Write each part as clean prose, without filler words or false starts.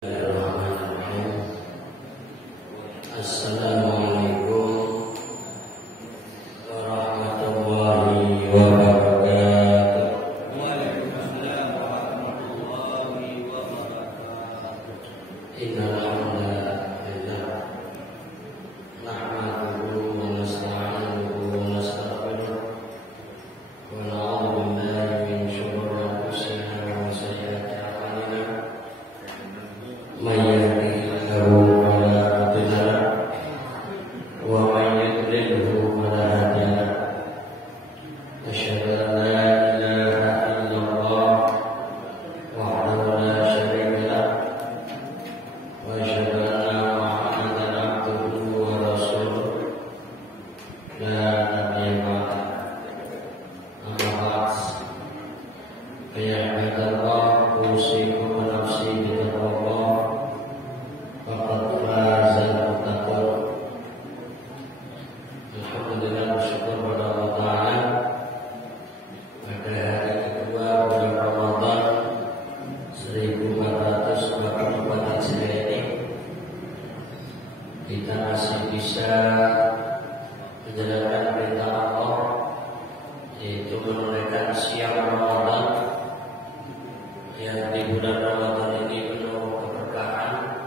Assalamualaikum warahmatullahi wabarakatuh. Waalaikumsalam warahmatullahi wabarakatuh. Innal hamdalillah nahmaduhu wa nasta'inuhu wa nastaghfiruh wa na'udzu billahi min shururi anfusina wa min sayyiati a'malina. May yahdihillahu fala mudilla lahu wa may yudlilhu fala hadiya lahu. Asyhadu an la ilaha illallah wahdahu la syarika lahu wa asyhadu anna Muhammadan abduhu wa rasuluh la nabiyya ba'dahu. Amma ba'd. Ya ibadallah, usikum wa nafsi bitaqwallah. Faqad fazal muttaqun. Alhamdulillah, bersyukur pada Allah Ta'ala pada hari kedua bulan Ramadan 1424 Hijriah ini kita masih bisa menjalankan perintah Allah, yaitu menunaikan siam Ramadan yang di bulan Ramadan ini penuh keberkahan.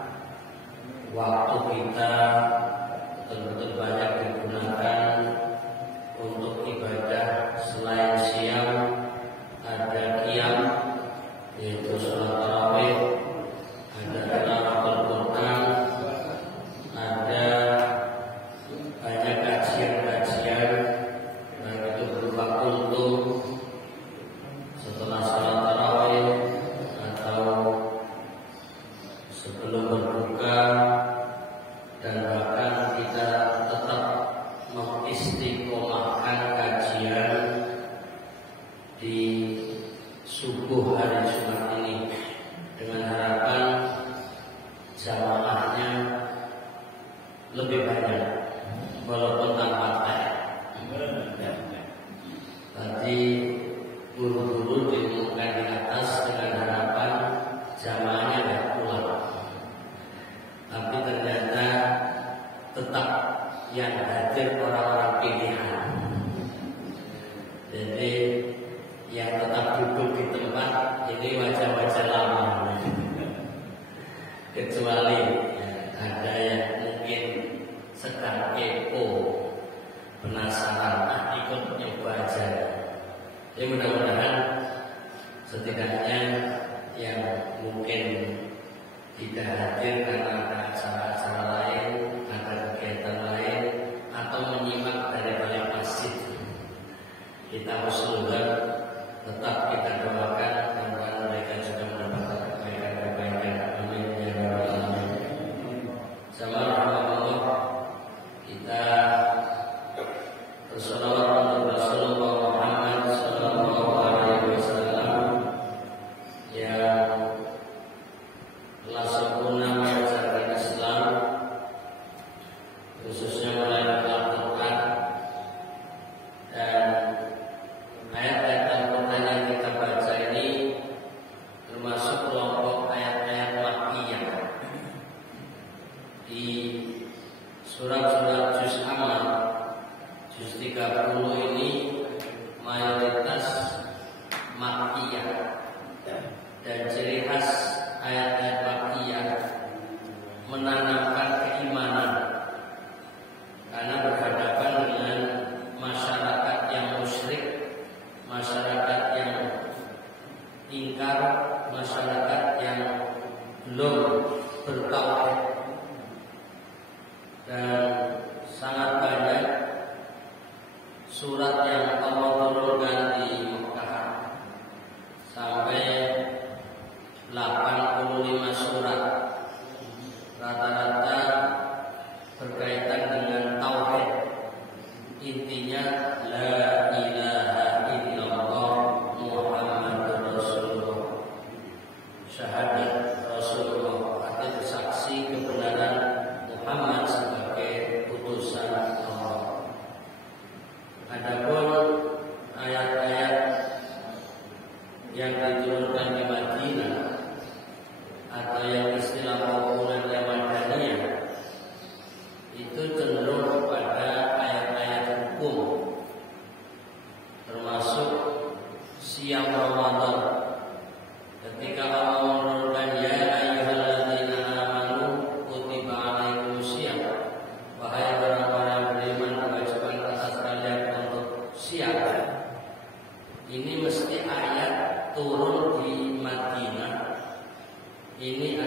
Waktu kita betul-betul banyak digunakan untuk ibadah. Selain siam, ada qiyam, yaitu sholat tarawih, ada tilawatul Quran, ada banyak kajian-kajian, baik itu berupa kultum setelah sholat tarawih atau sebelum berbuka, dan bahkan kita tetap mengistiqomahkan kajian di subuh hari Jumat ini dengan harapan jamaahnya lebih banyak walaupun tanpa ayat. Tadi guru-guru diumumkan di atas dengan harapan jamaahnya tidak pulang, tapi ternyata tetap yang hadir orang-orang pilihan. Jadi yang tetap duduk di tempat ini wajah-wajah lama, kecuali ada yang mungkin sedang kepo, penasaran, ikut nyoba aja. Jadi mudah-mudahan setidaknya yang mungkin tidak hadir karena ada acara-acara lain, ada kegiatan lain, atau menyimak dari balik masjid, kita husnuzan, tetap kita doakan dan mereka juga mendapatkan kebaikan-kebaikan. Amin ya rabbal alamin. Subhanallah, kita bersolawat untuk Rasulullah Muhammad sallallahu alaihi wasallam yang telah sempurna mengajarkan Islam, khususnya melalui Al-Quran, dan ayat-ayat Al-Quran yang kita baca ini termasuk kelompok ayat-ayat Makkiyah. Di surat-surat Juz Amal, Juz 30 ini mayoritas Makkiyah, dan ciri khas ayat-ayat Makkiyah menanamkan keimanan karena berhadapan dengan masyarakat yang musyrik, masyarakat yang ingkar, masyarakat yang belum bertauhid, dan sangat banyak surat yang Allah turunkan di Mekah sampai 85 surat, rata-rata berkaitan dengan tauhid. Intinya la ilaha illallah Muhammadur Rasulullah, syahadat Rasulullah, arti bersaksi kebenaran Muhammad sebagai utusan Allah. Adapun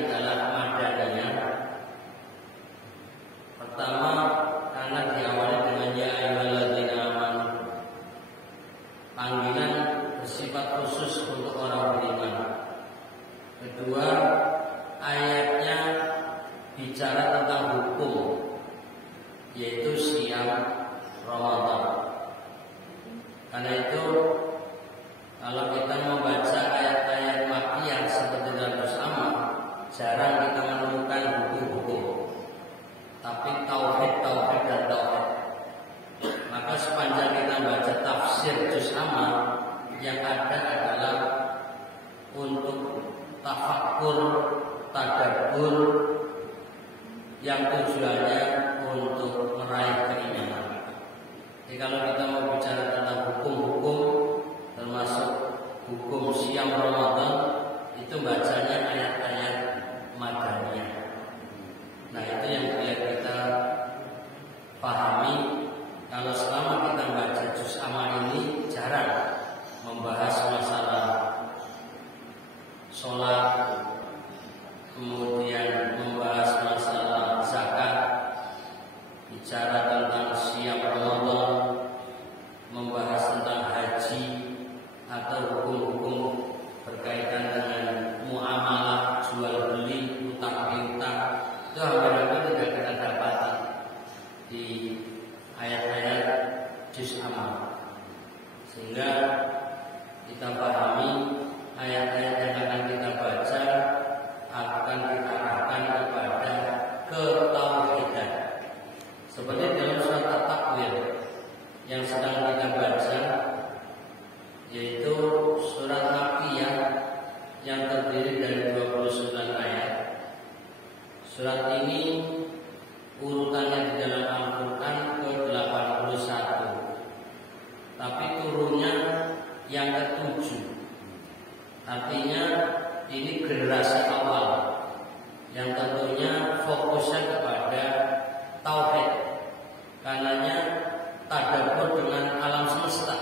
adalah madaniyah. Pertama, karena diawali dengan ya ayyuhalladzina amanu. Panggilan bersifat khusus untuk orang beriman. Kedua, ayatnya bicara tentang hukum, yaitu siam Ramadan. Karena itu kalau kita membaca ayat-ayat makkiyah seperti dalam juz amma, jarang kita menemukan hukum-hukum, tapi tauhid dan tauhid. Maka sepanjang kita baca tafsir juz amma, yang ada adalah untuk tafakkur, tadabbur, yang tujuannya untuk meraih keimanan. Jadi kalau kita mau bicara tentang hukum-hukum, termasuk hukum siam Ramadan, itu bacanya ayat-ayat madaniyah. Nah, itu yang kita pahami. Kalau selama kita baca juz amma ini jarang membahas masalah sholat, kemudian membahas masalah zakat, bicara tentang siam Ramadan, membahas tentang haji atau hukum-hukum berkaitan dengan muamalah, jual beli, utang piutang. Itu hampir-hampir tidak kita dapati di ayat-ayat juz amma. Sehingga kita pahami ayat-ayat yang akan kita baca akan kita arahkan kepada ketauhidan. Seperti dalam surat At-Takwir yang sedang kita baca, yaitu surat makkiyah yang terdiri dari 29 ayat. Surat ini urutannya di dalam Al-Quran ke-81, tapi turunnya yang ke-7. Artinya ini generasi awal yang tentunya fokusnya kepada tauhid. Karenanya tadabbur dengan alam semesta,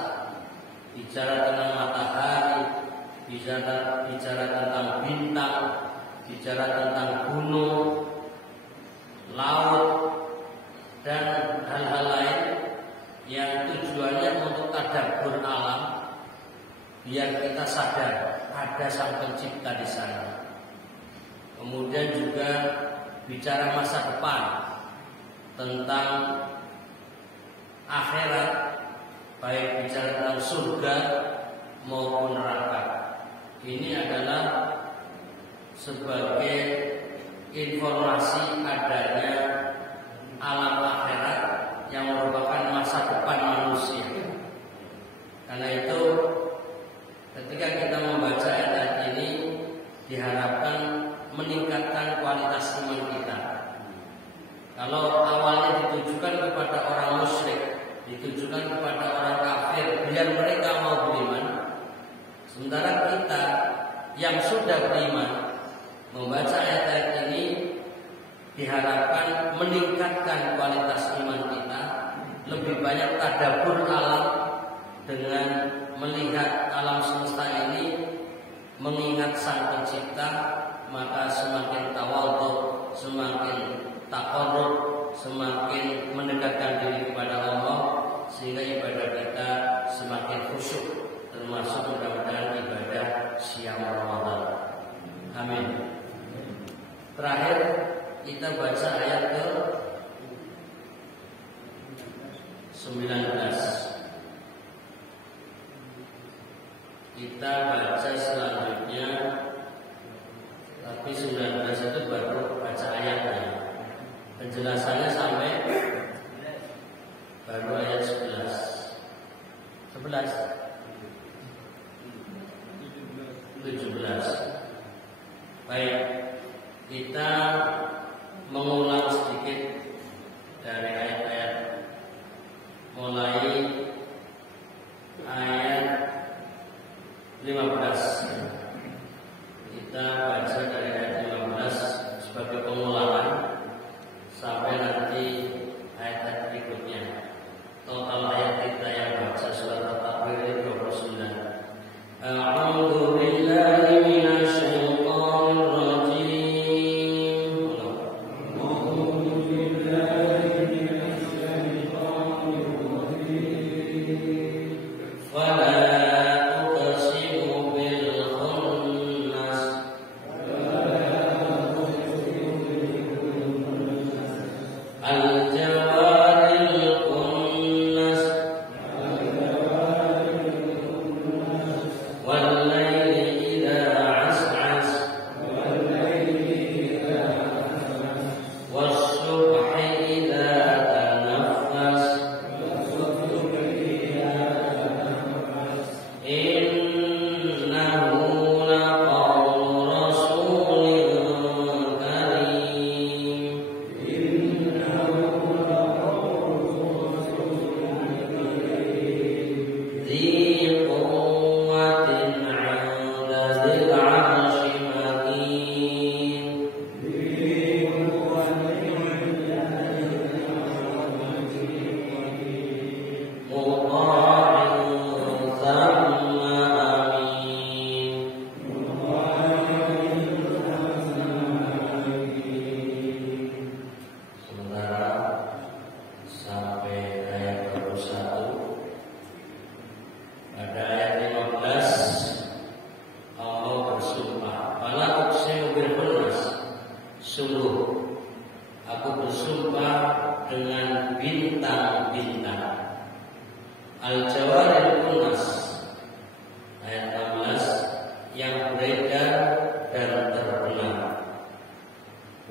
bicara tentang matahari, bicara tentang bintang, bicara tentang gunung, laut, dan hal-hal lain yang tujuannya untuk tadabbur alam, biar kita sadar ada Sang Pencipta di sana. Kemudian juga bicara masa depan tentang akhirat, baik bicara tentang surga maupun neraka. Ini adalah sebagai informasi adanya alam akhirat yang merupakan masa depan manusia. Karena itu ketika kita membaca ayat ini diharapkan meningkatkan kualitas iman kita. Kalau awalnya ditujukan kepada orang musyrik, ditujukan kepada orang kafir, biar mereka mau beriman, sementara kita yang sudah beriman membaca ayat-ayat ini diharapkan meningkatkan kualitas iman kita, lebih banyak tadabbur alam dengan melihat alam semesta ini, mengingat Sang Pencipta, maka semakin tawadhu, semakin taqarrub, semakin mendekatkan diri kepada Allah, sehingga ibadah kita semakin khusyuk, termasuk mudah-mudahan ibadah siam Ramadan. Amin. Terakhir kita baca ayat ke-19. Kita baca selanjutnya, tapi 19 itu baru baca ayatnya. Penjelasannya sampai baru ayat 11. 17. Baik, kita mengulang sedikit dari ayat-ayat, mulai ayat 15. Kita baca dari ayat 15 sebagai pengulangan sampai nanti ayat-ayat berikutnya. Total ayat kita yang baca surat At-Takwir 29. A'udzu billahi minasy syaithanir rajim. sungguh aku bersumpah dengan bintang-bintang. Al-Jawaril Kunnas ayat 16 yang beredar dan terbenam.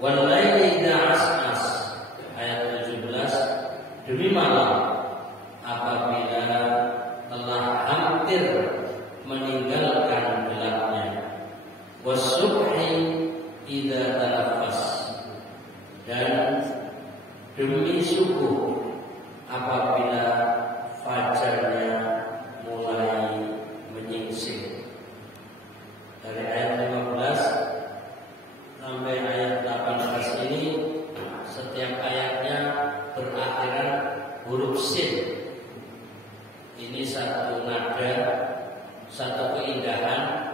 Wal-laili idza as'as ayat 17 demi malam apabila telah hampir meninggalkan gelapnya. Was-subhi idza tanaffas dan demi subuh apabila fajarnya mulai menyingsing. Dari ayat 15 sampai ayat 18 ini setiap ayatnya berakhiran huruf sin. Ini satu nada, satu keindahan,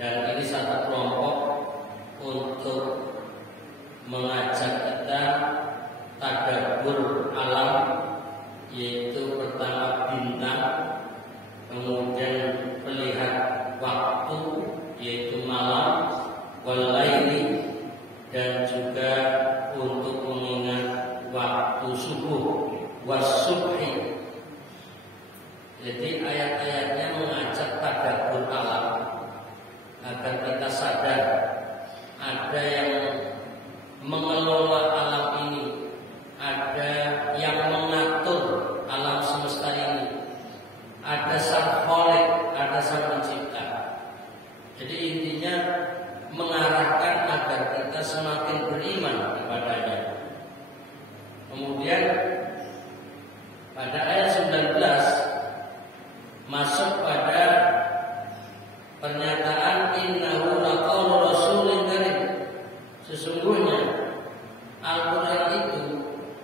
dan ini satu kelompok untuk mengajak kita tadabbur alam, yaitu pertama bintang, kemudian melihat waktu yaitu malam, walaili, dan juga untuk mengingat waktu subuh, wasubhi. Jadi ayat-ayatnya mengajak tadabbur alam agar kita sadar ada yang mengelola alam ini, ada yang mengatur alam semesta ini, ada sang Khalik, ada sang pencipta. Jadi intinya mengarahkan agar kita semakin beriman kepadanya. Kemudian pada ayat 19 masuk pada pernyataan innahu laqaulu rasulin karim. Sesungguhnya Al-Quran itu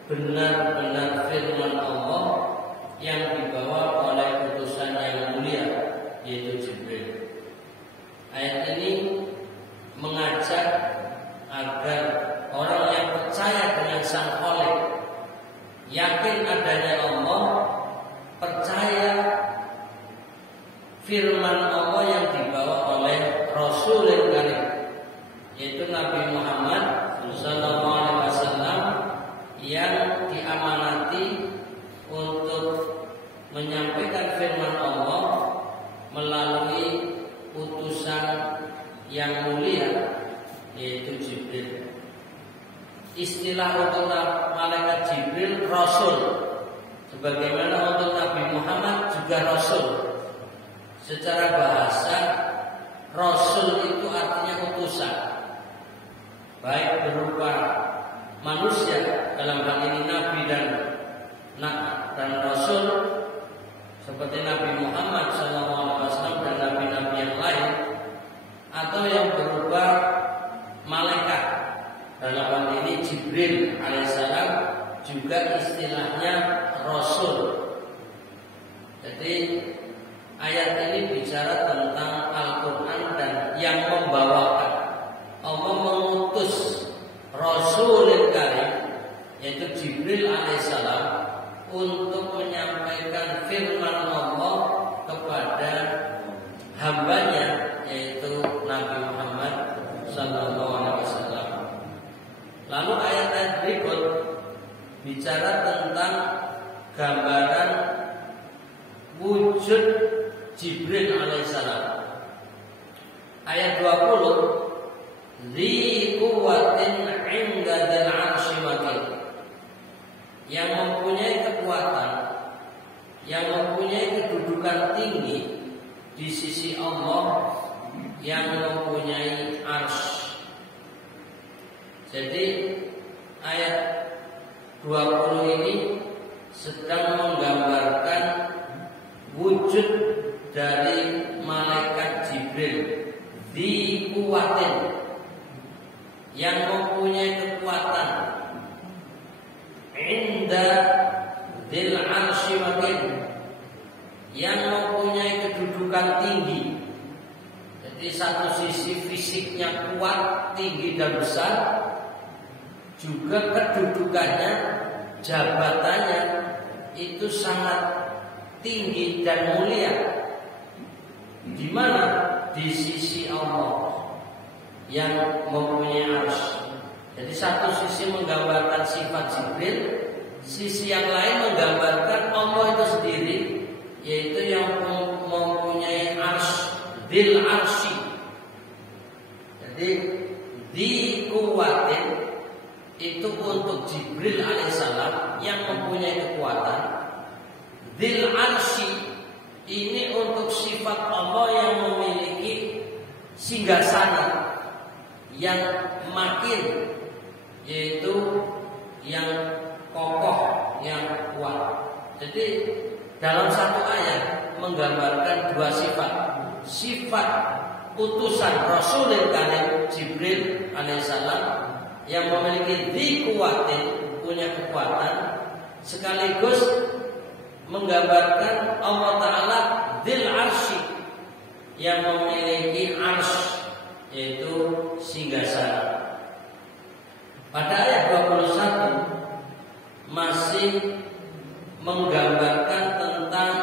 benar-benar firman Allah yang dibawa oleh utusan yang mulia, yaitu Jibril. Ayat ini mengajak agar orang yang percaya dengan Sang Khalik, yakin adanya Allah, percaya firman Allah yang dibawa oleh Rasulul Karim, yaitu Nabi Muhammad SAW, yang diamanati untuk menyampaikan firman Allah melalui utusan yang mulia, yaitu Jibril. Istilah untuk malaikat Jibril Rasul, sebagaimana untuk Nabi Muhammad juga Rasul. Secara bahasa, Rasul itu artinya utusan, baik berupa manusia, dalam hal ini Nabi dan Rasul seperti Nabi Muhammad SAW dan Nabi-Nabi yang lain, atau yang berupa malaikat, dalam hal ini Jibril alaihissalam juga istilahnya Rasul. Jadi ayat ini bicara tentang Al-Quran dan yang membawakan. Allah mengutus Rasulul Karim, yaitu Jibril alaihissalam, untuk menyampaikan firman Allah kepada hambanya, yaitu Nabi Muhammad SAW. Lalu ayat-ayat berikut bicara tentang gambaran wujud Jibril alaihissalam. Ayat 20, Dzi quwwatin 'inda dzil 'arsy makin, yang mempunyai kekuatan, yang mempunyai kedudukan tinggi di sisi Allah, yang mempunyai arsy. Jadi ayat 20 ini sedang menggambarkan wujud dari malaikat Jibril di kuwatin, yang mempunyai kekuatan, inda dzil 'arsy makin, yang mempunyai kedudukan tinggi. Jadi satu sisi fisiknya kuat, tinggi dan besar, juga kedudukannya, jabatannya itu sangat tinggi dan mulia. Di mana? Di sisi Allah yang mempunyai arsy. satu sisi menggambarkan sifat Jibril, sisi yang lain menggambarkan Allah itu sendiri, yaitu yang mempunyai dil arsy. Jadi dikuatin itu untuk Jibril alaihissalam yang mempunyai kekuatan. Dil arsy ini untuk sifat Allah yang memiliki singgasana yang makin, yaitu yang kokoh, yang kuat. Jadi dalam satu ayat menggambarkan dua sifat. Sifat utusan Rasulul Karim Jibril alaihissalam yang memiliki dikuatin, punya kekuatan, sekaligus menggambarkan Allah Ta'ala dil arsy yang memiliki arsy, yaitu singgasana. Pada ayat 21 masih menggambarkan tentang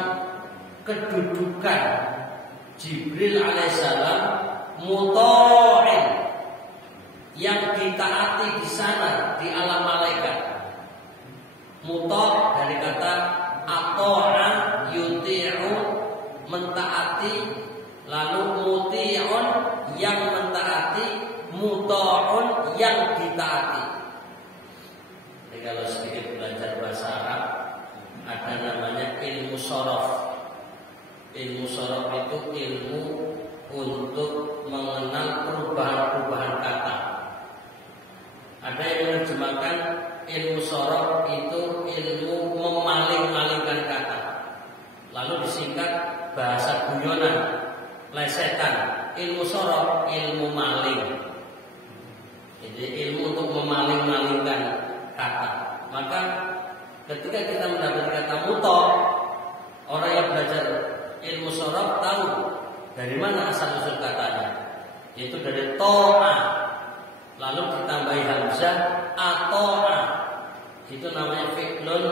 kedudukan Jibril alaihissalam muta'in, yang ditaati di sana di alam malaikat. Muta' dari kata ata'a yuti'u, mentaati, lalu muti'un yang mentaati, muta'un yang ditaati. Jadi kalau sedikit belajar bahasa Arab, ada namanya ilmu shorof. Ilmu shorof itu ilmu untuk mengenal perubahan-perubahan kata. Ada yang menerjemahkan ilmu shorof itu ilmu memaling-malingkan kata, lalu disingkat bahasa guyonan, lesetan. Ilmu shorof ilmu maling. Jadi ilmu untuk memaling-malingkan kata. Maka ketika kita mendapat kata muta, orang yang belajar ilmu shorof tahu dari mana asal usul katanya, yaitu dari to'a, lalu ditambahi hamzah ato'a. Itu namanya fi'lun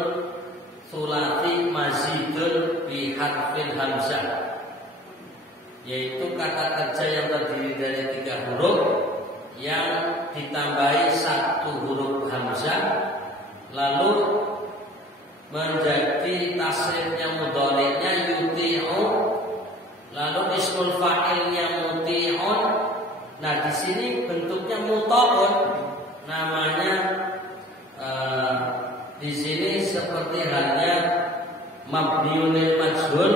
sulati mazidun bi harfil hamzah, yaitu kata kerja yang terdiri dari 3 huruf yang ditambahi 1 huruf hamzah, lalu menjadi tasrifnya mudhari'nya yuti'u, lalu ismul fa'ilnya muti'un. Nah, di sini bentuknya muta'un, namanya di sini seperti halnya mabniun lil majhul,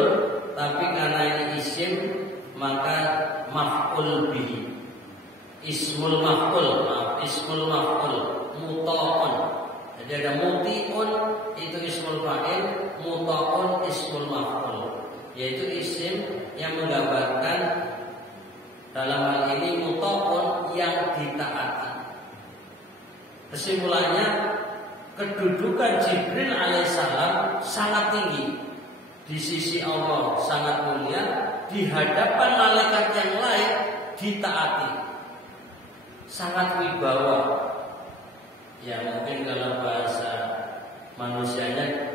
tapi karena ini isim maka maf'ul bihi. Ismul maf'ul, ismul maf'ul muta'un. Jadi ada muti'un itu ismul fa'il, muta'un ismul maf'ul, yaitu isim yang menggambarkan dalam hal ini muta'un yang ditaati. Kesimpulannya, kedudukan Jibril alaihissalam sangat tinggi di sisi Allah, sangat mulia, di hadapan malaikat yang lain ditaati, sangat wibawa. Ya mungkin kalau bahasa manusianya,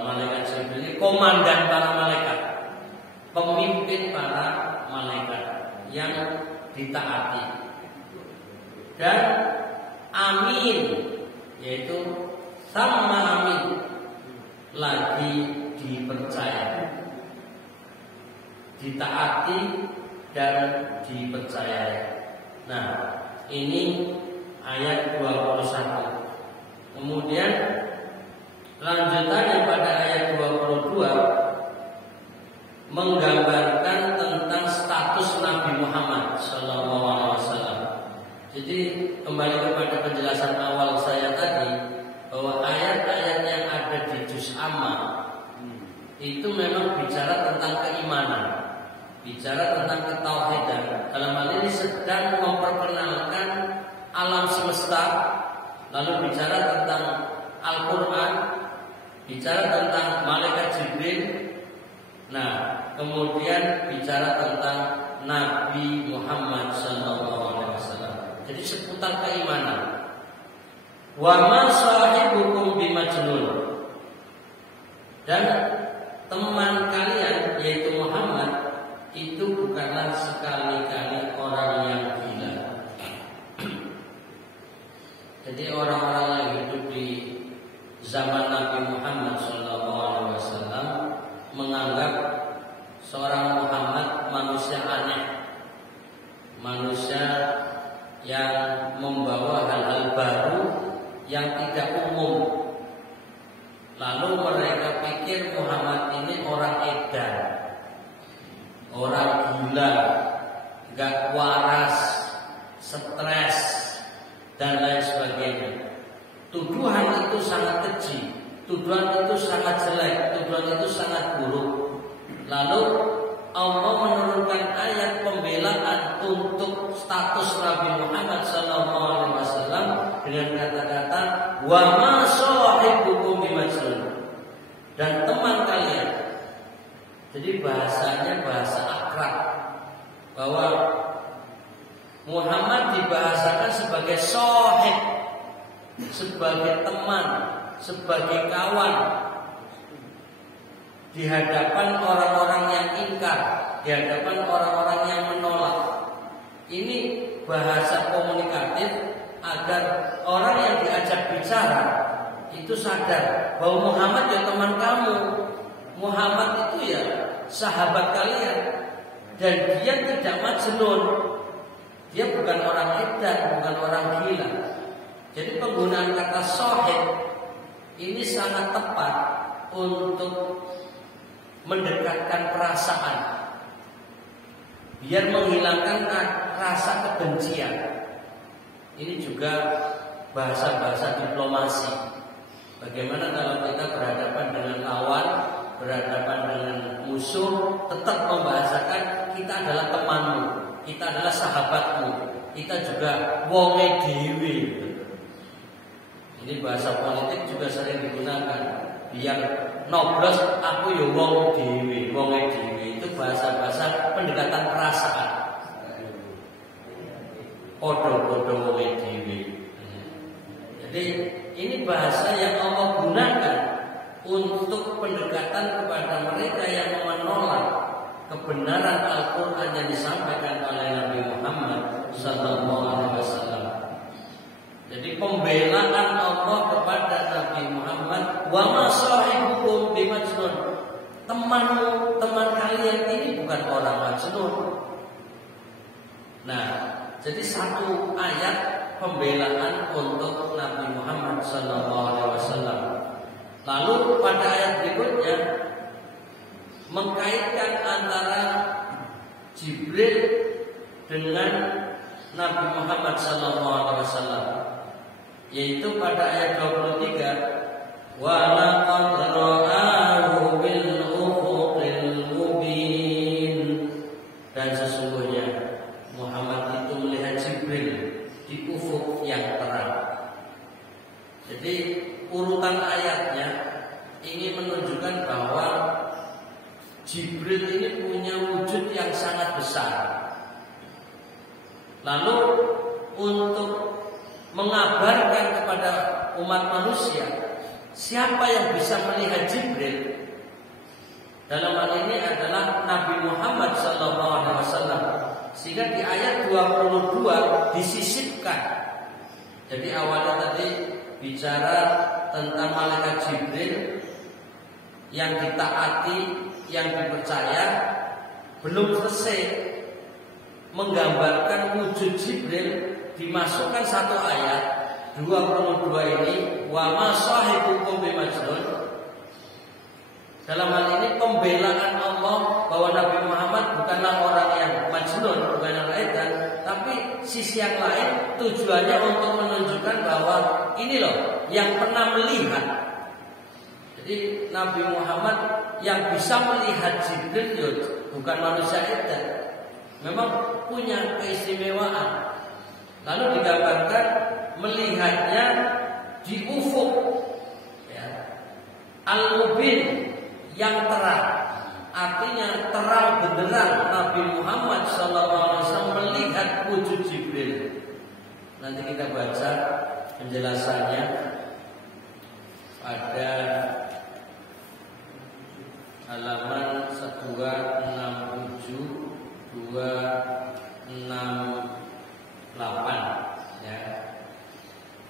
malaikat Jibril ini komandan para malaikat, pemimpin para malaikat yang ditaati. Dan amin, yaitu sama amin, lagi dipercaya, ditaati dan dipercaya. Nah, ini ayat 21. Kemudian lanjutannya pada ayat 22 menggambarkan tentang status Nabi Muhammad SAW. Jadi kembali kepada penjelasan awal saya tadi, bahwa ayat-ayat yang ada di juz amma itu memang bicara tentang keimanan, bicara tentang ketauhidan. Dalam hal ini sedang memperkenalkan alam semesta, lalu bicara tentang Al-Quran, bicara tentang malaikat Jibril. Nah, kemudian bicara tentang Nabi Muhammad SAW. Jadi seputar keimanan. Wa ma sahibukum bimajnun. Dan teman kalian yaitu Muhammad itu bukanlah sekali-kali orang yang gila. Jadi orang-orang yang hidup di zaman Nabi Muhammad SAW menganggap seorang Muhammad manusia aneh, manusia yang membawa hal-hal baru yang tidak umum. Lalu mereka pikir Muhammad ini orang edan, orang gila, gak waras, stres, dan lain sebagainya. Tuduhan itu sangat keji, tuduhan itu sangat jelek, tuduhan itu sangat buruk. Lalu Allah menurunkan ayat pembelaan untuk status Nabi Muhammad SAW dengan kata-kata wa ma sahibukum bimajnun, dan teman kalian. Jadi bahasanya bahasa akrab, bahwa Muhammad dibahasakan sebagai sahib, sebagai teman, sebagai kawan di hadapan orang-orang yang ingkar, di hadapan orang-orang yang menolak. Ini bahasa komunikatif agar orang yang diajak bicara itu sadar bahwa Muhammad ya teman kamu, Muhammad itu ya sahabat kalian, dan dia tidak majnun, dia bukan orang edan, bukan orang gila. Jadi penggunaan kata sahib ini sangat tepat untuk mendekatkan perasaan, biar menghilangkan rasa kebencian. Ini juga bahasa-bahasa diplomasi. Bagaimana kalau kita berhadapan dengan lawan, berhadapan dengan musuh, tetap membahasakan kita adalah temanmu, kita adalah sahabatmu, kita juga wonge dhewe. Ini bahasa politik juga sering digunakan. Biar noblos aku ya wong dhewe, wonge dhewe. Itu bahasa-bahasa pendekatan perasaan. Podo-podo wonge dhewe. Jadi ini bahasa yang Allah gunakan untuk pendekatan kepada mereka yang menolak kebenaran Al-Quran yang disampaikan oleh Nabi Muhammad SAW. Jadi pembelaan Allah kepada Nabi Muhammad, wa ma sahibukum bimajnun, temanmu, teman kalian ini bukan orang majnun. Nah, jadi satu ayat pembelaan untuk Nabi Muhammad SAW. Lalu pada ayat berikutnya mengkaitkan antara Jibril dengan Nabi Muhammad SAW, yaitu pada ayat 23, wa laqad ra'ahu bil ufuqil mubin, dan sesungguhnya Muhammad itu melihat Jibril di ufuk yang terang. Jadi urutan ayatnya ini menunjukkan bahwa Jibril ini punya wujud yang sangat besar. Lalu untuk mengabarkan kepada umat manusia siapa yang bisa melihat Jibril, dalam hal ini adalah Nabi Muhammad SAW. Sehingga di ayat 22 disisipkan. Jadi awalnya tadi bicara tentang malaikat Jibril yang ditaati, yang dipercaya, belum selesai menggambarkan wujud Jibril, dimasukkan satu ayat 22 ini, wa ma sahibukum bimajnun. Dalam hal ini pembelaan Allah bahwa Nabi Muhammad bukanlah orang yang majnun, bukan orang edan, tapi sisi yang lain tujuannya untuk menunjukkan bahwa ini loh yang pernah melihat. Jadi Nabi Muhammad yang bisa melihat Jibril bukan manusia edan, memang punya keistimewaan. Lalu digambarkan melihatnya di ufuk, ya, al-mubin, yang terang. Artinya terang benderang Nabi Muhammad SAW melihat wujud Jibril. Nanti kita baca penjelasannya pada halaman 1267 268 ya.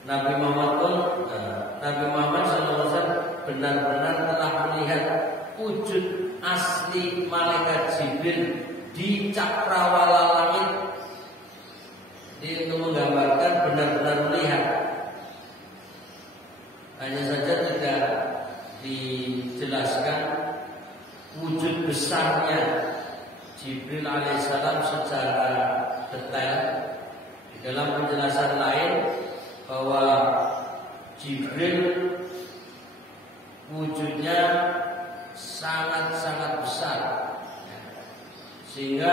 Nabi Muhammad pun Nabi Muhammad SAW benar-benar telah melihat wujud asli malaikat Jibril di cakrawala langit. Jadi untuk menggambarkan benar-benar melihat. Hanya saja tidak dijelaskan wujud besarnya Jibril alaihissalam secara detail. Di dalam penjelasan lain bahwa Jibril wujudnya sangat-sangat besar, sehingga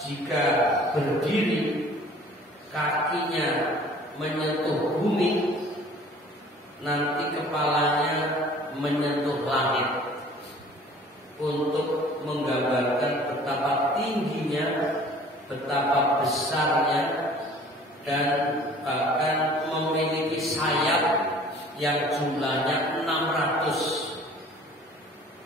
jika berdiri kakinya menyentuh bumi, nanti kepalanya menyentuh langit, untuk menggambarkan betapa tingginya, betapa besarnya, dan bahkan memiliki sayap yang jumlahnya 600.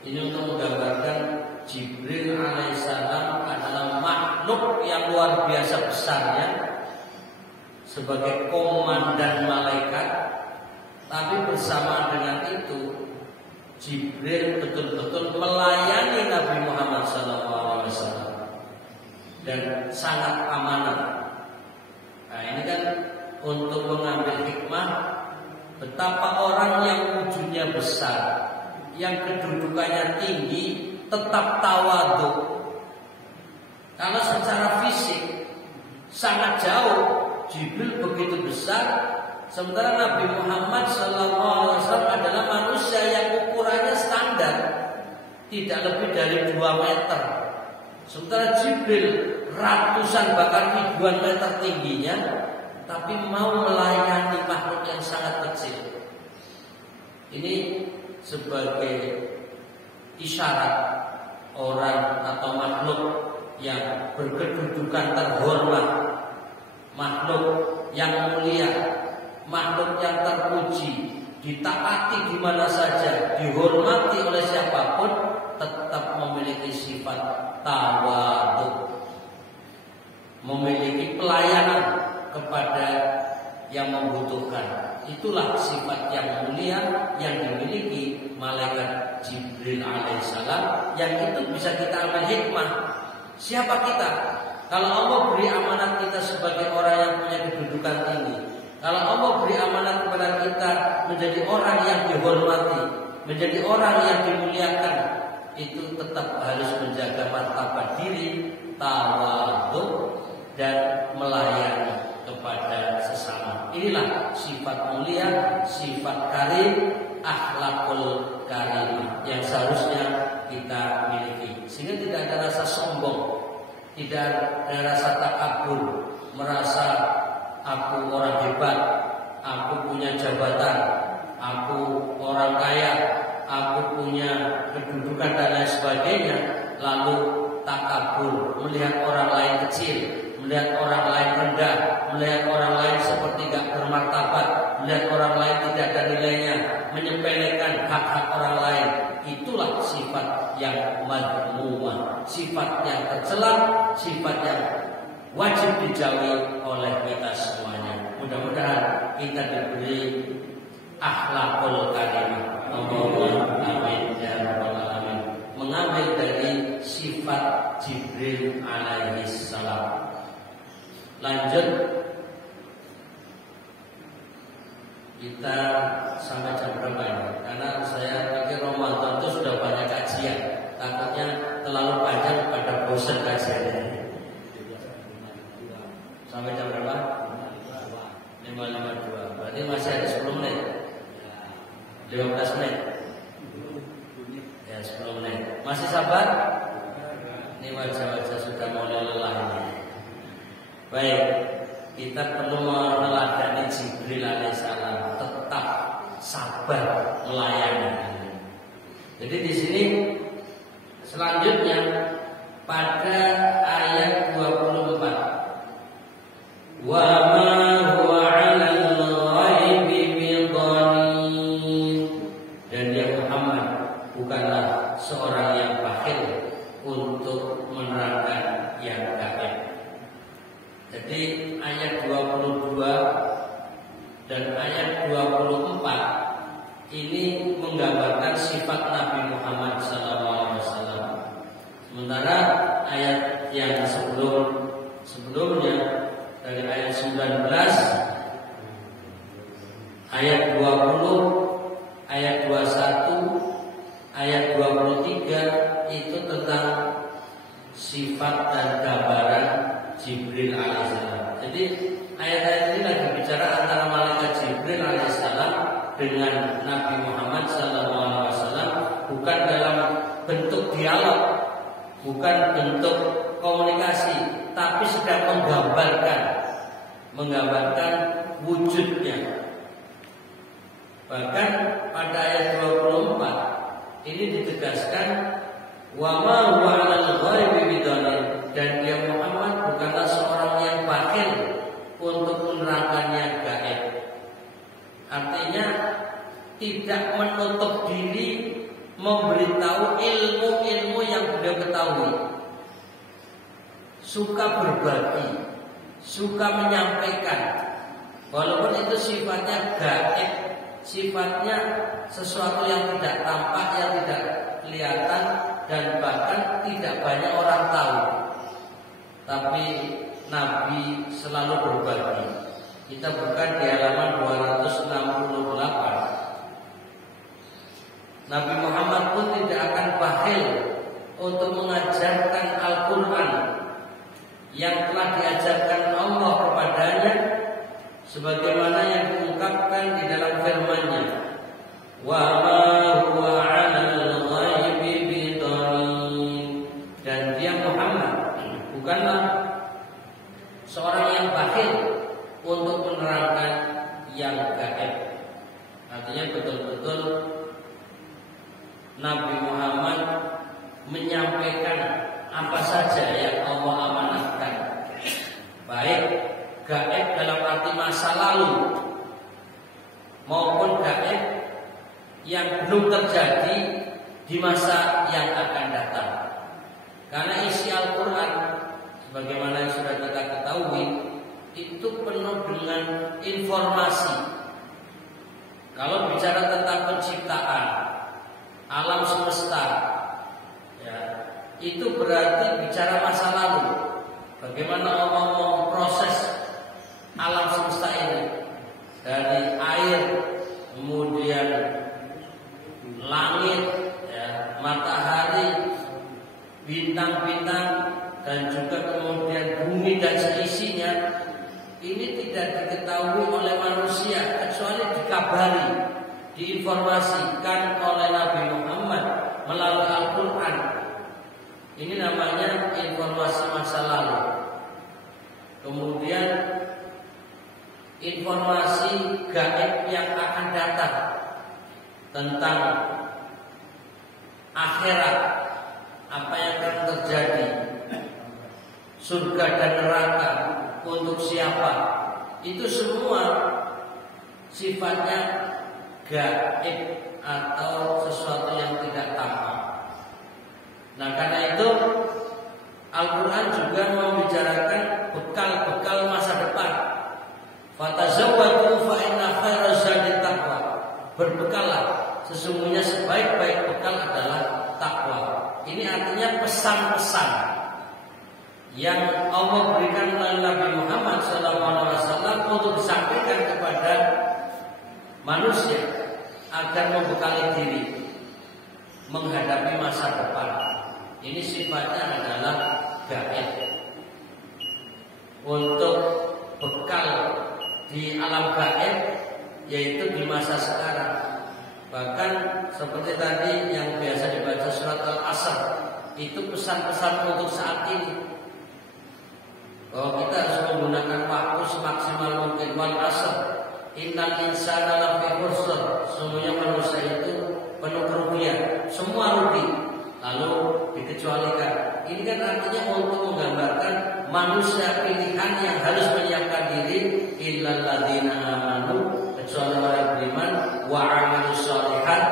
Ini untuk menggambarkan Jibril alaihissalam adalah makhluk yang luar biasa besarnya sebagai komandan malaikat. Tapi bersama dengan itu Jibril betul-betul melayani Nabi Muhammad SAW dan sangat amanah. Nah, ini kan untuk mengambil hikmah betapa orang yang wujudnya besar, yang kedudukannya tinggi, tetap tawadhu. Karena secara fisik sangat jauh Jibril begitu besar, sementara Nabi Muhammad SAW adalah manusia yang ukurannya standar, tidak lebih dari 2 meter. Sementara Jibril ratusan bahkan ribuan meter tingginya, tapi mau melayani makhluk yang sangat kecil. Ini sebagai isyarat orang atau makhluk yang berkedudukan terhormat, makhluk yang mulia, makhluk yang terpuji, ditaati di mana saja, dihormati oleh siapapun, tetap memiliki sifat tawadhu, memiliki pelayanan kepada yang membutuhkan. Itulah sifat yang mulia yang dimiliki malaikat Jibril alaihissalam, yang itu bisa kita ambil hikmah. Siapa kita? Kalau Allah beri amanat kita sebagai orang yang punya kedudukan tinggi, kalau Allah beri amanat kepada kita menjadi orang yang dihormati, menjadi orang yang dimuliakan, itu tetap harus menjaga martabat diri, tawadhu, dan melayani kepada sesama. Inilah sifat mulia, sifat karim, akhlakul karimah yang seharusnya kita miliki. Sehingga tidak ada rasa sombong, tidak ada rasa takabur, merasa aku orang hebat, aku punya jabatan, aku orang kaya, aku punya kedudukan dan lain sebagainya, lalu takabur, melihat orang lain kecil, melihat orang lain rendah, melihat orang lain seperti gak bermartabat, melihat orang lain tidak ada nilainya, menyepelekan hak-hak orang lain. Itulah sifat yang madhmumah, sifat yang tercela, sifat yang wajib dijauhi oleh kita semuanya. Mudah-mudahan kita diberi akhlakul karimah. Allahumma amin ya rabbal alamin. Mengambil dari sifat Jibril alaihissalam. Lanjut, kita sampai jam berapa ini? Karena saya pikir Ramadan itu sudah banyak kajian, takutnya terlalu panjang pada bosan kajiannya. Sampai jam berapa? 5.52. Berarti masih ada 10 menit. 15 menit. Ya, 10 menit. Masih sabar? Ini wajah-wajah sudah mulai lelah ini. Baik, kita perlu meneladani Jibril alaihissalam, tetap sabar melayani. Jadi di sini selanjutnya pada ayat 24, wa ma huwa 'alal ghaibi bidhanin, dan dia Muhammad bukanlah seorang yang bakhil untuk menerangkan yang gaib. Jadi ayat 22 dan ayat 24 ini menggambarkan sifat Nabi Muhammad SAW. Sementara ayat yang sebelumnya dari ayat 19, ayat 20, ayat 21, ayat 23 itu tentang sifat dan gambaran Jibril alaihissalam. Jadi ayat-ayat ini lagi bicara antara malaikat Jibril alaihissalam dengan Nabi Muhammad SAW, bukan dalam bentuk dialog, bukan bentuk komunikasi, tapi sedang menggambarkan wujudnya. Bahkan pada ayat 24 ini ditegaskan wa ma huwa 'alal ghaibi bidhanin, dan dia Muhammad bukanlah seorang yang bakhil untuk menerangkannya gaib. Artinya tidak menutup diri memberitahu ilmu-ilmu yang beliau ketahui. Suka berbagi, suka menyampaikan, walaupun itu sifatnya gaib, sifatnya sesuatu yang tidak tampak, yang tidak kelihatan, dan bahkan tidak banyak orang tahu. Tapi Nabi selalu berbagi. Kita buka di halaman 268. Nabi Muhammad pun tidak akan bakhil untuk mengajarkan Al-Quran yang telah diajarkan Allah kepadanya, sebagaimana yang diungkapkan di dalam firman-Nya, wa ma huwa 'alal ghaibi bidhanin, dan dia Muhammad bukanlah seorang yang bakhil untuk menerangkan yang gaib. Artinya betul-betul Nabi Muhammad menyampaikan apa saja yang Allah amanahkan, baik gaib dalam arti masa lalu maupun gaib yang belum terjadi di masa yang akan datang. Karena isi Al-Quran, sebagaimana yang sudah kita ketahui, itu penuh dengan informasi. Kalau bicara tentang penciptaan alam semesta, ya, itu berarti bicara masa lalu. Bagaimana Allah memproses alam semesta ini dari air, kemudian langit, ya, matahari, bintang-bintang, dan juga kemudian bumi dan seisinya. Ini tidak diketahui oleh manusia kecuali dikabari, diinformasikan oleh Nabi Muhammad melalui Al-Quran. Ini namanya informasi masa lalu. Kemudian informasi gaib yang akan datang tentang akhirat, apa yang akan terjadi, surga dan neraka untuk siapa, itu semua sifatnya gaib atau sesuatu yang tidak tampak. Nah, karena itu Al-Quran juga membicarakan bekal-bekal masa depan. Fatazawwadu fa inna khairaz zadi taqwa. Berbekallah, sesungguhnya sebaik-baik bekal adalah takwa. Ini artinya pesan-pesan yang Allah berikan oleh Nabi Muhammad SAW untuk disampaikan kepada manusia agar membekali diri menghadapi masa depan. Ini sifatnya adalah gaib. Untuk bekal di alam gaib, yaitu di masa sekarang. Bahkan seperti tadi yang biasa dibaca surat Al-Asr, itu pesan-pesan untuk saat ini, bahwa kita harus menggunakan waktu semaksimal mungkin. Wal asr innal insana lafi khusr, semuanya manusia itu penuh kerugian, semua rugi. Lalu dikecualikan. Ini kan artinya untuk menggambarkan manusia pilihan yang harus menyiapkan diri, illal ladzina amanu, kecuali orang yang beriman, wa amilus sholihat,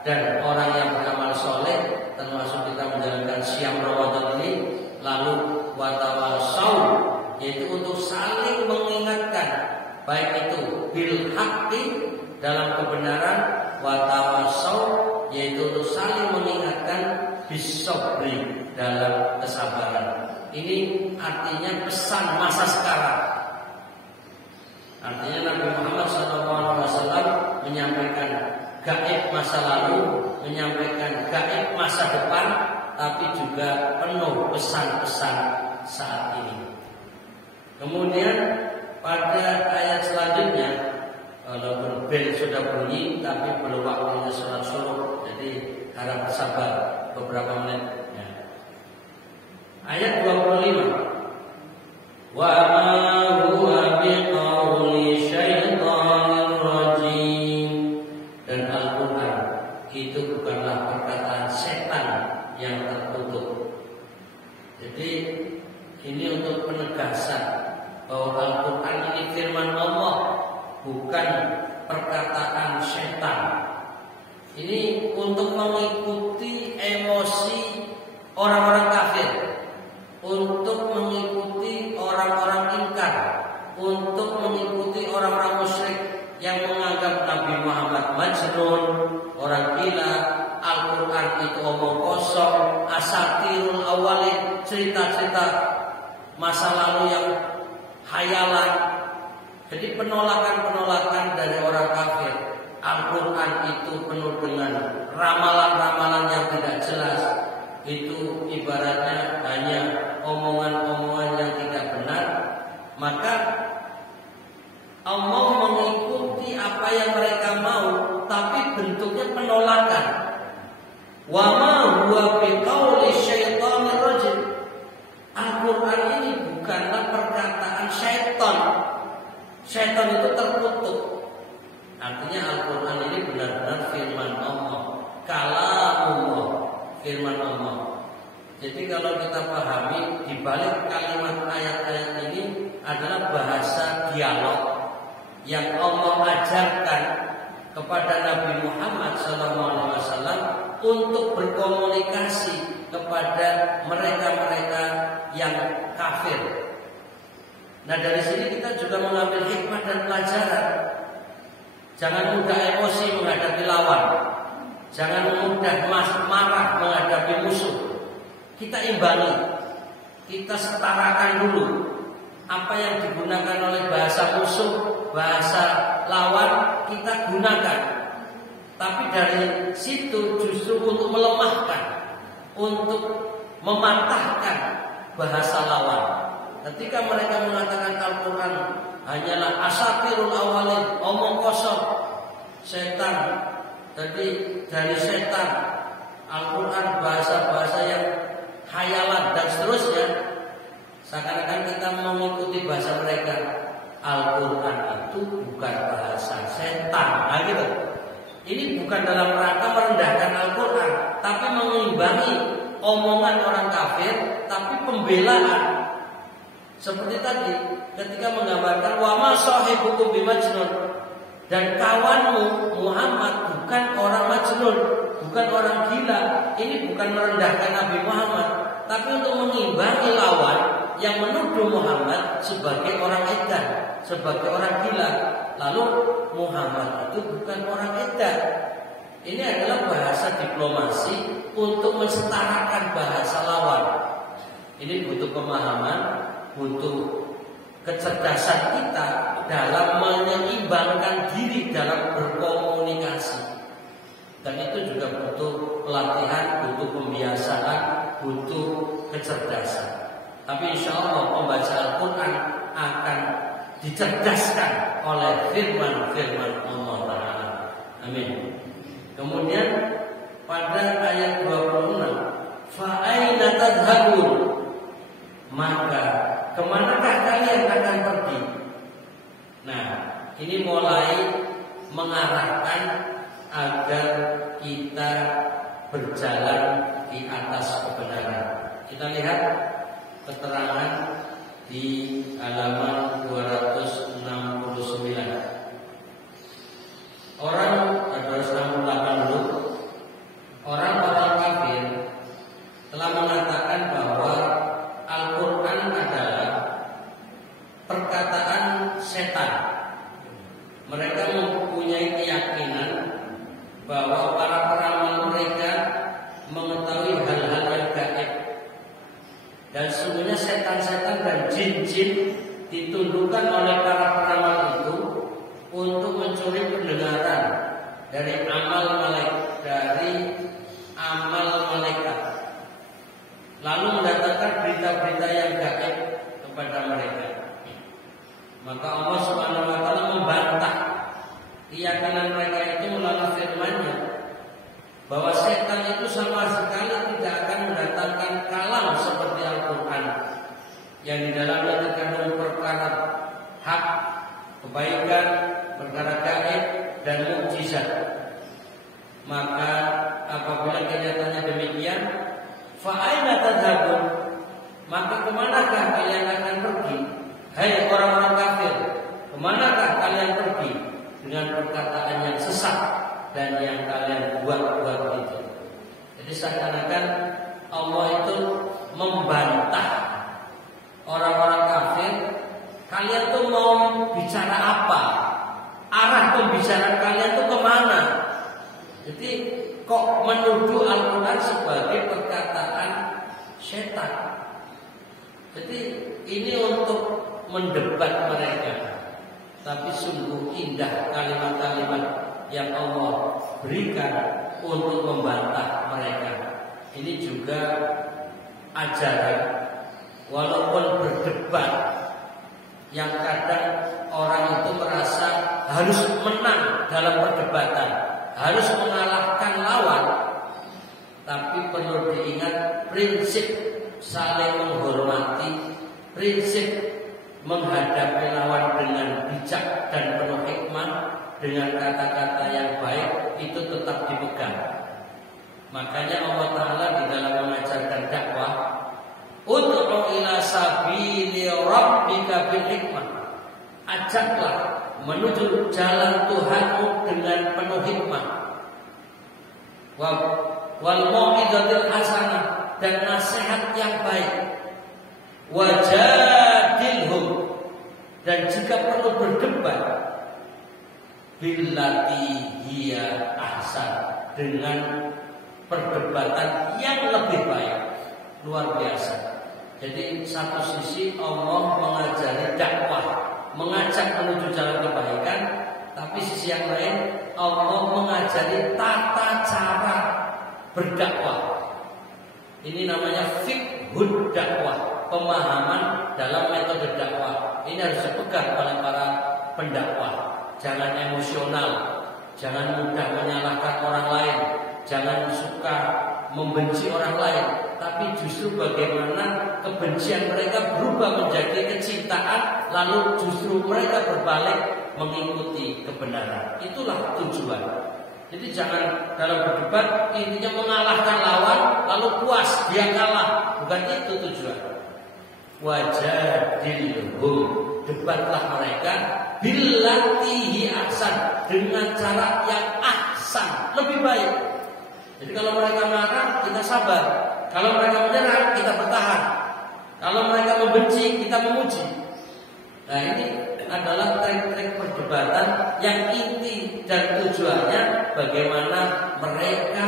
dan orang yang beramal soleh, termasuk kita menjalankan siam Ramadan ini. Lalu watawasau, yaitu untuk saling mengingatkan, baik itu bil haqqi dalam kebenaran, wa tawassaw yaitu untuk saling mengingatkan bis-sabri dalam kesabaran. Ini artinya pesan masa sekarang. Artinya Nabi Muhammad SAW menyampaikan gaib masa lalu, menyampaikan gaib masa depan, tapi juga penuh pesan-pesan saat ini. Kemudian pada ayat selanjutnya, walaupun bel sudah bunyi tapi belum waktunya sholat subuh, jadi harap bersabar beberapa menit. Ya. Ayat 25. Wa ma huwa biqauli syaitanir rajim. Dan Al-Quran itu bukanlah perkataan setan yang terkutuk. Jadi ini untuk penegasan bahwa Al-Quran ini firman Allah, bukan perkataan setan. Ini untuk mengikuti emosi orang-orang kafir, untuk mengikuti orang-orang ingkar, untuk mengikuti orang-orang musyrik yang menganggap Nabi Muhammad majnun, orang gila, Al-Quran itu omong kosong, asatirul awalin, cerita-cerita masa lalu yang hayalan. Jadi penolakan-penolakan dari orang kafir. Al-Quran itu penuh dengan ramalan-ramalan yang tidak jelas. Itu ibaratnya hanya omongan-omongan yang tidak benar. Maka Allah mengikuti apa yang mereka mau, tapi bentuknya penolakan. Wa ma huwa biqauli syaitanir rajim. Al-Quran ini bukanlah perkataan syaitan. Syaitan itu terkutuk. Artinya Al-Quran ini benar-benar firman Allah, kalamullah, firman Allah. Jadi kalau kita pahami di balik kalimat ayat-ayat ini adalah bahasa dialog yang Allah ajarkan kepada Nabi Muhammad SAW untuk berkomunikasi kepada mereka-mereka yang kafir. Nah, dari sini kita juga mengambil hikmah dan pelajaran. Jangan mudah emosi menghadapi lawan. Jangan mudah marah menghadapi musuh. Kita imbangi. Kita setarakan dulu. Apa yang digunakan oleh bahasa musuh, bahasa lawan, kita gunakan. Tapi dari situ justru untuk melemahkan, untuk mematahkan bahasa lawan. Ketika mereka mengatakan Al-Quran hanyalah asatirul awalin, omong kosong, setan. Jadi dari setan, Al-Quran bahasa-bahasa yang hayalan dan seterusnya. Seakan-akan kita mengikuti bahasa mereka. Al-Quran itu bukan bahasa setan. Nah, gitu. Ini bukan dalam rangka merendahkan Al-Quran, tapi mengimbangi omongan orang kafir, tapi pembelaan. Seperti tadi, ketika menggambarkan wa ma sahibukum bimajnun, dan kawanmu Muhammad bukan orang majnun, bukan orang gila. Ini bukan merendahkan Nabi Muhammad, tapi untuk mengimbangi lawan yang menuduh Muhammad sebagai orang edan, sebagai orang gila. Lalu Muhammad itu bukan orang edan. Ini adalah bahasa diplomasi untuk mensetarakan bahasa lawan. Ini butuh pemahaman, butuh kecerdasan kita dalam menyeimbangkan diri dalam berkomunikasi. Dan itu juga butuh pelatihan, butuh pembiasaan, butuh kecerdasan. Tapi insya Allah pembaca Al-Quran akan dicerdaskan oleh firman-firman Allah Ta'ala. Amin. Kemudian pada ayat 26, fa'aina tadhhabun, maka kemanakah kalian akan pergi? Nah, ini mulai mengarahkan agar kita berjalan di atas kebenaran. Kita lihat keterangan di halaman 269. Orang-orang kafir telah mengatakan bahwa Al-Quran adalah perkataan setan. keyakinan mereka itu melalui firman-Nya bahwa setan itu sama sekali tidak akan mendatangkan kalam seperti Al-Quran yang di dalamnya terkandung perkara hak, kebaikan, perkara gaib dan mukjizat. Maka apabila kenyataannya demikian, fa aina tadhabun, maka kemanakah kalian akan pergi? Hai orang-orang kafir, kemanakah kalian pergi dengan perkataan yang sesat dan yang kalian buat-buat itu? Jadi seakan-akan Allah itu membantah orang-orang kafir. Kalian tuh mau bicara apa? Arah pembicaraan kalian tuh kemana? Jadi kok menuduh Al-Quran sebagai perkataan setan? Jadi ini untuk mendebat mereka. Tapi sungguh indah kalimat-kalimat yang Allah berikan untuk membantah mereka. Ini juga ajaran, walaupun berdebat, yang kadang orang itu merasa harus menang dalam perdebatan, harus mengalahkan lawan. Tapi perlu diingat prinsip saling menghormati, prinsip menghadapi lawan dengan bijak dan penuh hikmah, dengan kata-kata yang baik, itu tetap dipegang. Makanya Allah Ta'ala di dalam mengajarkan dakwah, ud'u ila sabili rabbika bil hikmah, ajaklah menuju jalan Tuhanmu dengan penuh hikmah, wal mau'izatil hasanah, dan nasihat yang baik, wajadilhum, dan jika perlu berdebat, billati hiya ahsan, dengan perdebatan yang lebih baik. Luar biasa. Jadi satu sisi Allah mengajari dakwah, mengajak menuju jalan kebaikan, tapi sisi yang lain Allah mengajari tata cara berdakwah. Ini namanya fiqhud dakwah, pemahaman dalam metode dakwah. Ini harus dipegang oleh para pendakwah. Jangan emosional, jangan mudah menyalahkan orang lain, jangan suka membenci orang lain, tapi justru bagaimana kebencian mereka berubah menjadi kecintaan, lalu justru mereka berbalik mengikuti kebenaran. Itulah tujuan. Jadi jangan dalam berdebat intinya mengalahkan lawan lalu puas dia kalah, bukan itu tujuan. Wajadilhum, debatlah mereka billatihi ahsan, dengan cara yang ahsan, lebih baik. Jadi kalau mereka marah, kita sabar. Kalau mereka menyerang, kita bertahan. Kalau mereka membenci, kita memuji. Nah, ini adalah trik-trik perdebatan yang inti dan tujuannya bagaimana mereka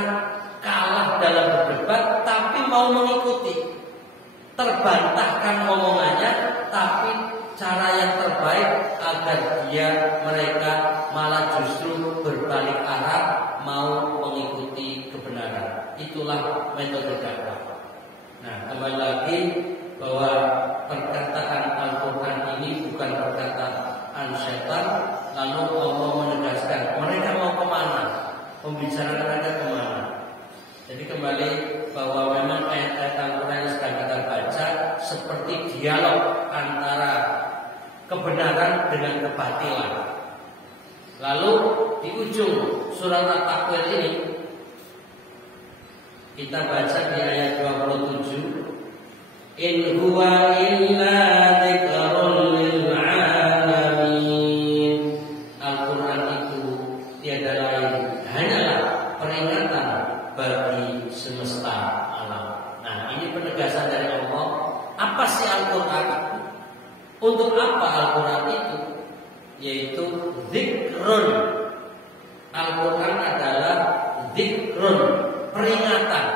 kalah dalam berdebat tapi mau mengikuti. Terbantahkan omongannya, tapi cara yang terbaik agar mereka malah justru berbalik arah, mau mengikuti kebenaran. Itulah metode dakwah. Nah, kembali lagi bahwa perkataan Al-Quran ini bukan perkataan setan. Lalu Allah menegaskan mereka mau kemana, pembicaraan mereka kemana. Jadi kembali bahwa memang ayat-ayat Al-Quran yang sedang kita baca seperti dialog antara kebenaran dengan kebatilan. Lalu di ujung surat At-Takwir ini kita baca di ayat 27, in huwa illa dzikrun lil alamin. Al-Quran itu tiada lain hanyalah peringatan bagi semesta alam. Nah, ini penegasan dari Allah. Apa sih Al-Quran itu? Untuk apa Al-Quran itu? Yaitu dzikrun. Al-Quran adalah dzikrun, peringatan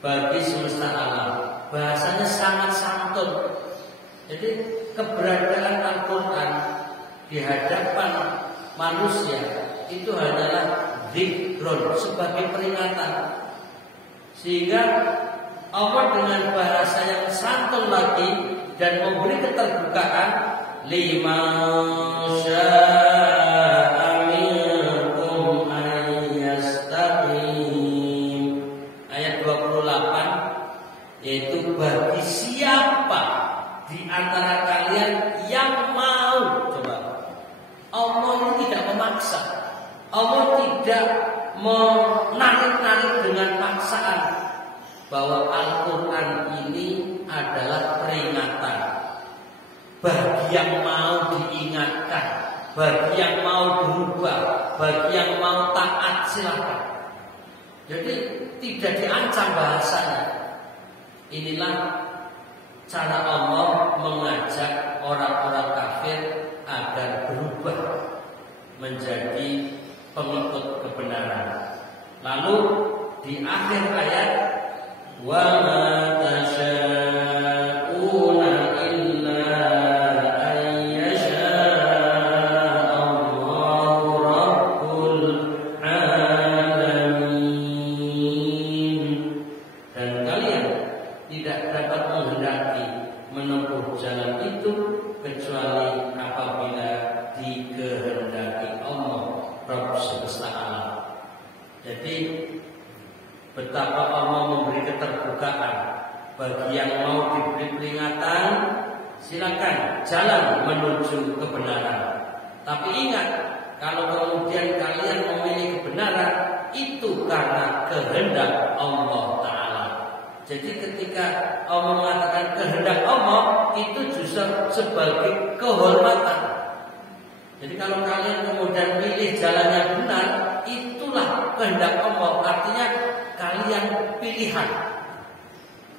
bagi semesta alam. Bahasanya sangat santun. Jadi keberadaan Al-Quran di hadapan manusia itu hanyalah dzikrun, sebagai peringatan. Sehingga Allah dengan bahasa yang santun lagi dan memberi keterbukaan, liman syaa memaksa. Allah tidak menarik-narik dengan paksaan bahwa Al-Quran ini adalah peringatan bagi yang mau diingatkan, bagi yang mau berubah, bagi yang mau taat silakan. Jadi tidak diancam bahasanya. Inilah cara Allah mengajak orang-orang kafir agar berubah menjadi pengikut kebenaran. Lalu di akhir ayat, wa ma tasyauna illa an yasha Allahu rabbul alamin. Dan kalian tidak dapat menghendaki menempuh jalan itu kecuali apabila dikehendaki Allah Rabb semesta alam. Jadi betapa Allah memberi keterbukaan bagi yang mau diberi peringatan, silakan jalan menuju kebenaran. Tapi ingat, kalau kemudian kalian memilih kebenaran, itu karena kehendak Allah Ta'ala. Jadi ketika Allah mengatakan kehendak Allah, itu justru sebagai kehormatan. Jadi kalau kalian kemudian pilih jalan yang benar, itulah kehendak Allah. Artinya kalian pilihan.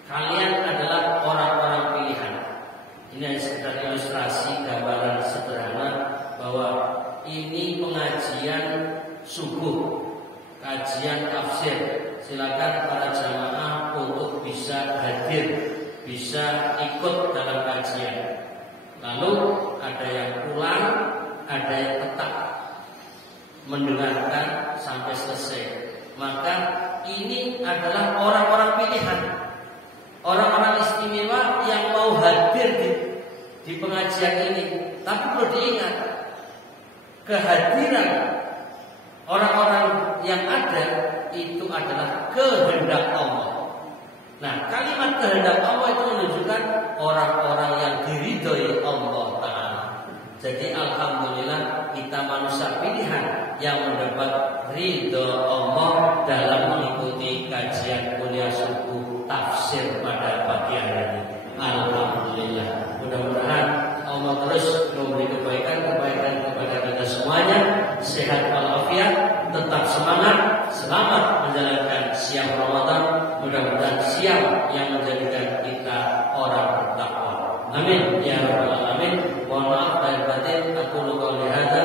Kalian adalah orang-orang pilihan. Ini sekedar ilustrasi gambaran sederhana bahwa ini pengajian subuh, kajian tafsir. Silakan para jamaah untuk bisa hadir, bisa ikut dalam kajian. Lalu ada yang pulang, ada yang tetap mendengarkan sampai selesai. Maka ini adalah orang-orang pilihan, orang-orang istimewa yang mau hadir di pengajian ini. Tapi perlu diingat, kehadiran orang-orang yang ada itu adalah kehendak Allah. Nah, kalimat kehendak Allah itu menunjukkan orang-orang yang diridhoi Allah Ta'ala. Jadi alhamdulillah kita manusia pilihan yang mendapat ridho Allah dalam mengikuti kajian kuliah subuh tafsir pada pagi hari ini. Alhamdulillah. Mudah-mudahan Allah terus memberi kebaikan-kebaikan kepada kita semuanya. Sehat walafiat, tetap semangat, selamat menjalankan siang Ramadan. Mudah-mudahan siang yang menjadikan kita orang bertakwa. Amin ya rabbal alamin. Mohon maaf lahir batin. Aku qouli hadza.